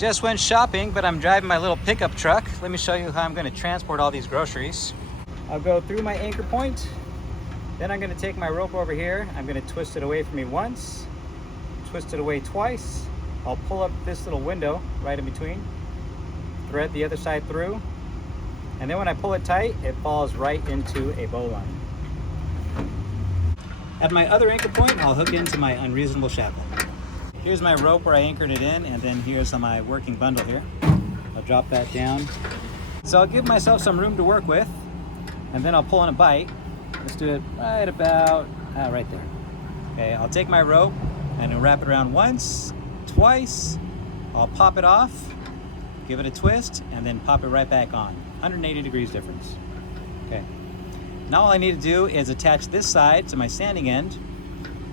Just went shopping, but I'm driving my little pickup truck. Let me show you how I'm going to transport all these groceries. I'll go through my anchor point. Then I'm going to take my rope over here. I'm going to twist it away from me once, twist it away twice. I'll pull up this little window right in between, thread the other side through, and then when I pull it tight, it falls right into a bowline. At my other anchor point, I'll hook into my unreasonable shackle. Here's my rope where I anchored it in, and then here's my working bundle here. I'll drop that down. So I'll give myself some room to work with, and then I'll pull on a bite. Let's do it right about, right there. Okay, I'll take my rope and I'll wrap it around once, twice. I'll pop it off, give it a twist, and then pop it right back on. 180 degrees difference. Okay. Now all I need to do is attach this side to my standing end,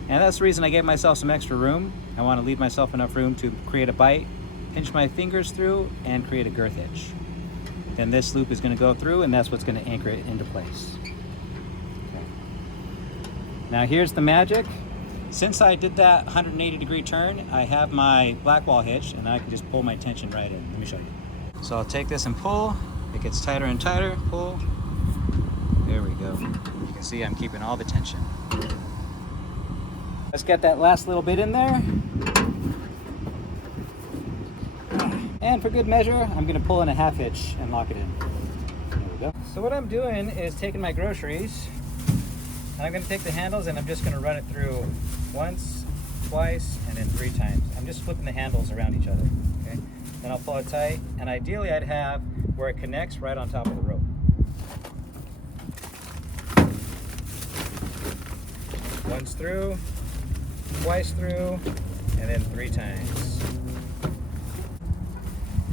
and that's the reason I gave myself some extra room. I want to leave myself enough room to create a bite, pinch my fingers through, and create a girth hitch. Then this loop is going to go through, and that's what's going to anchor it into place. Okay. Now here's the magic. Since I did that 180 degree turn, I have my Blackwall hitch, and I can just pull my tension right in. Let me show you. So I'll take this and pull. It gets tighter and tighter. Pull. There we go. You can see I'm keeping all the tension. Let's get that last little bit in there. And for good measure, I'm going to pull in a half hitch and lock it in. There we go. So what I'm doing is taking my groceries, and I'm going to take the handles and I'm just going to run it through once, twice, and then 3 times. I'm just flipping the handles around each other. Okay? Then I'll pull it tight, and ideally I'd have where it connects right on top of the rope. Once through, twice through, and then 3 times.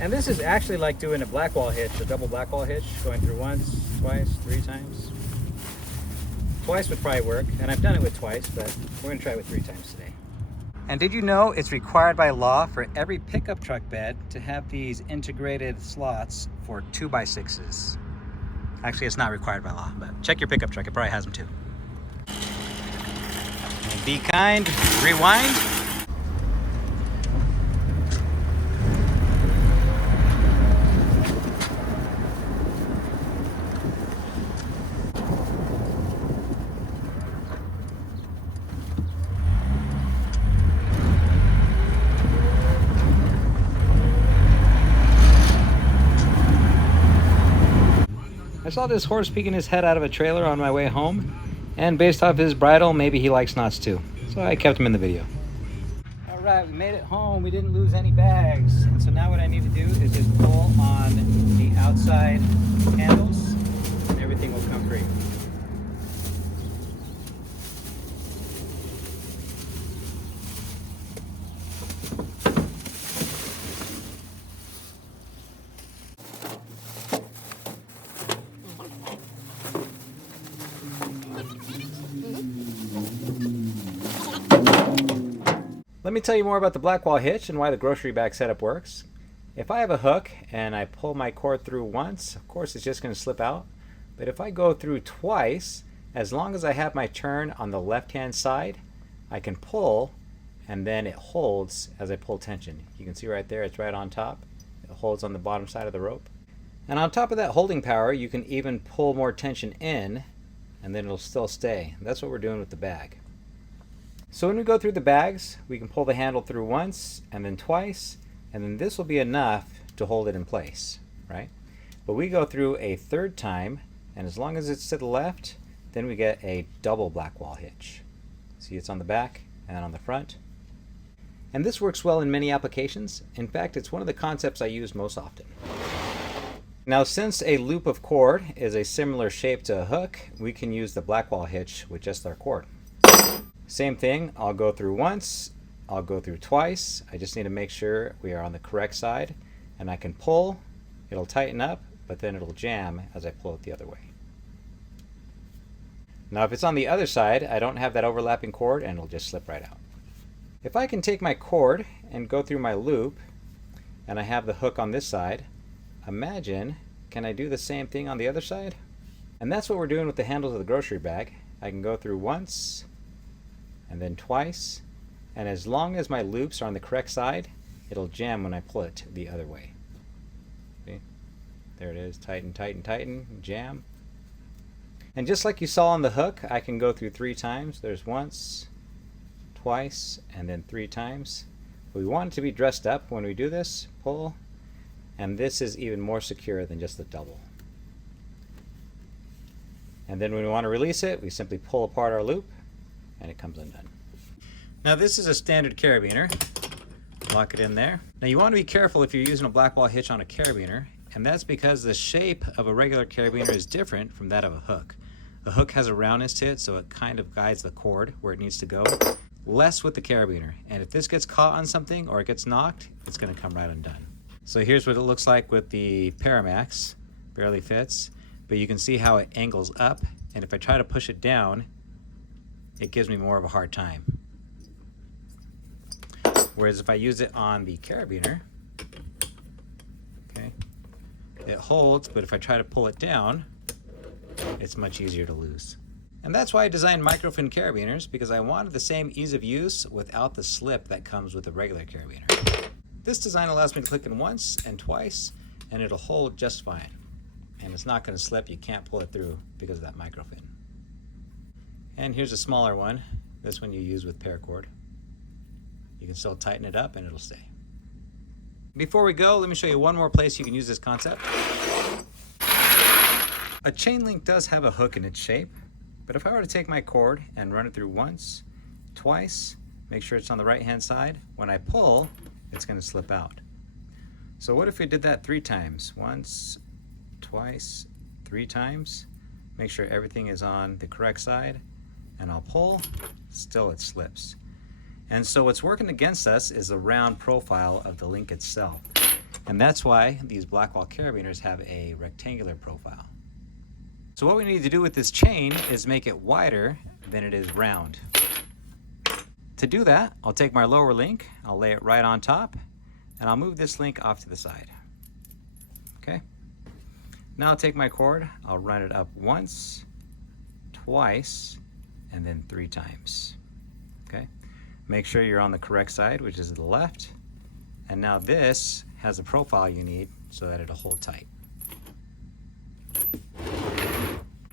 And this is actually like doing a Blackwall hitch, a double Blackwall hitch, going through once, twice, 3 times. Twice would probably work, and I've done it with twice, but we're going to try it with 3 times today. And did you know it's required by law for every pickup truck bed to have these integrated slots for 2x6s? Actually, it's not required by law, but check your pickup truck, it probably has them too. And be kind, rewind. I saw this horse peeking his head out of a trailer on my way home, and based off his bridle, maybe he likes knots too. So I kept him in the video. All right, we made it home. We didn't lose any bags. And so now what I need to do is just pull on the outside handles, and everything will come free. Let me tell you more about the Blackwall hitch and why the grocery bag setup works. If I have a hook and I pull my cord through once, of course it's just going to slip out. But if I go through twice, as long as I have my turn on the left-hand side, I can pull, and then it holds as I pull tension. You can see right there, it's right on top. It holds on the bottom side of the rope. And on top of that holding power, you can even pull more tension in, and then it'll still stay. That's what we're doing with the bag. So when we go through the bags, we can pull the handle through once and then twice, and then this will be enough to hold it in place, right? But we go through a 3rd time, and as long as it's to the left, then we get a double Blackwall hitch. See, it's on the back and on the front. And this works well in many applications. In fact, it's one of the concepts I use most often. Now, since a loop of cord is a similar shape to a hook, we can use the Blackwall hitch with just our cord. Same thing, I'll go through once, I'll go through twice. I just need to make sure we are on the correct side, and I can pull, it'll tighten up, but then it'll jam as I pull it the other way. Now if it's on the other side, I don't have that overlapping cord and it'll just slip right out. If I can take my cord and go through my loop, and I have the hook on this side, imagine, can I do the same thing on the other side? And that's what we're doing with the handles of the grocery bag. I can go through once, and then twice, and as long as my loops are on the correct side, it'll jam when I pull it the other way. See? There it is, tighten, tighten, tighten, jam. And just like you saw on the hook, I can go through 3 times. There's once, twice, and then 3 times. We want it to be dressed up when we do this, pull, and this is even more secure than just the double. And then when we want to release it, we simply pull apart our loop, and it comes undone. Now this is a standard carabiner. Lock it in there. Now you want to be careful if you're using a Blackwall hitch on a carabiner, and that's because the shape of a regular carabiner is different from that of a hook. The hook has a roundness to it, so it kind of guides the cord where it needs to go. Less with the carabiner, and if this gets caught on something or it gets knocked, it's going to come right undone. So here's what it looks like with the Paramax. Barely fits, but you can see how it angles up, and if I try to push it down, it gives me more of a hard time. Whereas if I use it on the carabiner, okay, it holds, but if I try to pull it down, it's much easier to lose. And that's why I designed microfin carabiners, because I wanted the same ease of use without the slip that comes with a regular carabiner. This design allows me to click in once and twice, and it'll hold just fine. And it's not going to slip, you can't pull it through because of that microfin. And here's a smaller one. This one you use with paracord. You can still tighten it up and it'll stay. Before we go, let me show you one more place you can use this concept. A chain link does have a hook in its shape, but if I were to take my cord and run it through once, twice, make sure it's on the right hand side, when I pull, it's going to slip out. So what if we did that 3 times? Once, twice, 3 times. Make sure everything is on the correct side, and I'll pull, still it slips. And so what's working against us is the round profile of the link itself. And that's why these Blackwall carabiners have a rectangular profile. So what we need to do with this chain is make it wider than it is round. To do that, I'll take my lower link, I'll lay it right on top, and I'll move this link off to the side. Okay? Now I'll take my cord, I'll run it up once, twice, and then 3 times. Okay? Make sure you're on the correct side, which is the left. And now this has the profile you need so that it'll hold tight.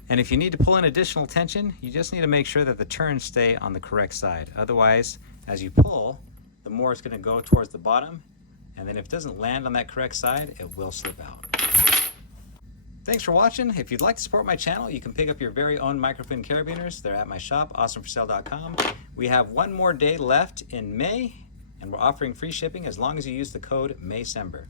And if you need to pull in additional tension, you just need to make sure that the turns stay on the correct side. Otherwise, as you pull, the more it's going to go towards the bottom, and then if it doesn't land on that correct side, it will slip out. Thanks for watching. If you'd like to support my channel, you can pick up your very own microfin carabiners. They're at my shop, awesomeforsale.com. We have 1 more day left in May, and we're offering free shipping as long as you use the code MAYCEMBER.